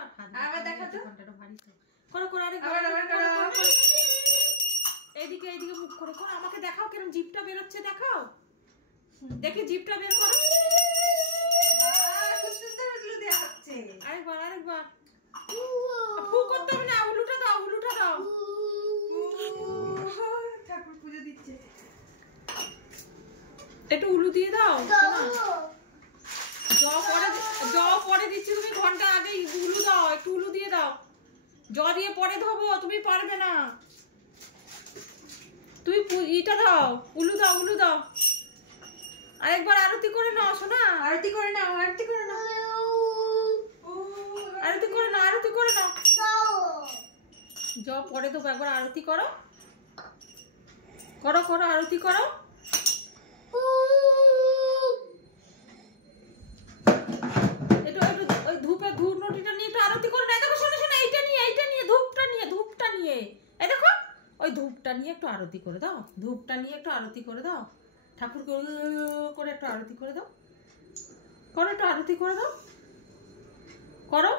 আরেকবার আবার দেখা তো ঘন্টাটা ভারী তো করো করো আরেকবার এইদিকে এইদিকে মুখ করে করো আমাকে দেখাও কেমন জিভটা বের হচ্ছে দেখাও দেখি জিভটা বের করো খুব সুন্দর উলু দেখাচ্ছে আরেকবার আরেকবার ফু করতে হবে না উলুটা দাও ঠাকুর পুজো দিচ্ছে একটু উলু দিয়ে দাও জ পরে দিচ্ছি তুমি ঘন্টা আগে উলু দাও একটু উলু দিয়ে দাও জ দিয়ে পরে ধোবো তুমি পারবে না তুমি ইটা দাও উলু দাও আরেকবার আরতি করে নাও শোনা আরতি করে নাও আরতি করে নাও জ পরে দেবো একবার আরতি করো আরতি করো একটু ওই ধূপ নটিটা নিয়ে একটু আরতি করে না দেখো শোনো এইটা নিয়ে ধূপটা নিয়ে এই দেখো ওই ধূপটা নিয়ে একটু আরতি করে দাও ঠাকুর করে একটু আরতি করে দাও করো একটু আরতি করে দাও করো